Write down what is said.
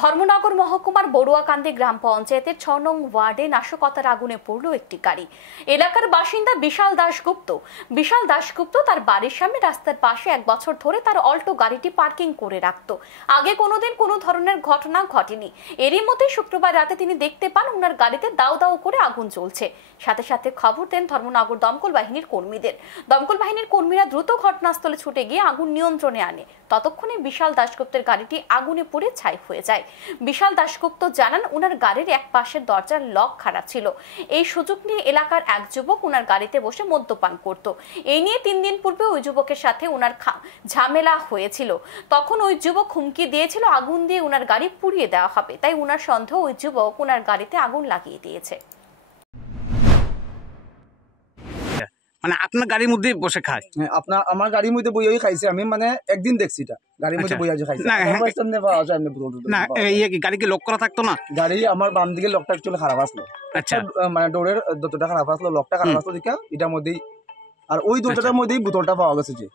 ধর্মনগর মহকুমার বড়ুয়াকান্দি গ্রাম পঞ্চায়েতের ৬ নং ওয়ার্ডে নাশকতার আগুনে পড়ল একটি গাড়ি। এলাকার বাসিন্দা বিশাল দাশগুপ্ত তার বাড়ির সামনে রাস্তার পাশে ১ বছর ধরে তার অল্টো গাড়িটি পার্কিং করে রাখত। আগে কোনোদিন কোনো ধরনের ঘটনা ঘটেনি। এরই মধ্যে শুক্রবার রাতে তিনি দেখতে পান ওনার গাড়িতে দাউ দাউ করে আগুন জ্বলছে। সাথে সাথে খবর দেন ধর্মনগর দমকল বাহিনীর কর্মীদের। দমকল বাহিনীর কর্মীরা দ্রুত ঘটনাস্থলে ছুটে গিয়ে আগুন নিয়ন্ত্রণে আনে। ততক্ষণে বিশাল দাশগুপ্তের গাড়িটি আগুনে পুড়ে ছাই হয়ে যায়। বিশাল দাশগুপ্ত জানান ওনার গাড়ির এক পাশের দরজার লক খারাপ ছিল। এই সুযোগ নিয়ে এলাকার এক যুবক ওনার গাড়িতে বসে মদ্যপান করত। এই নিয়ে ৩ দিন পূর্বে ওই যুবকের সাথে ওনার ঝামেলা হয়েছিল। তখন ওই যুবক হুমকি দিয়েছিল আগুন দিয়ে ওনার গাড়ি পুড়িয়ে দেওয়া হবে। তাই ওনার সন্দেহ ওই যুবক ওনার গাড়িতে আগুন লাগিয়ে দিয়েছে। মানে আপনার গাড়ির মধ্যে বসে খায়? আপনার আমার গাড়ির মধ্যে বইয়াই খাইছে। আমি মানে একদিন দেখছি এটা গাড়ির মধ্যে বইয়া যে খাইছে। না ইয়ে কি গাড়ি কি লক করা থাকতো না? গাড়ি আমার বাম দিকে লকটা একচুয়ালি খারাপ আসলো। আচ্ছা, মানে ডোরের দরজাটা খারাপ আসলো, লকটা খারাপ আসলো দিকা এটার মধ্যেই। আর ওই দরজাটার মধ্যেই বোতলটা পাওয়া গেছে যে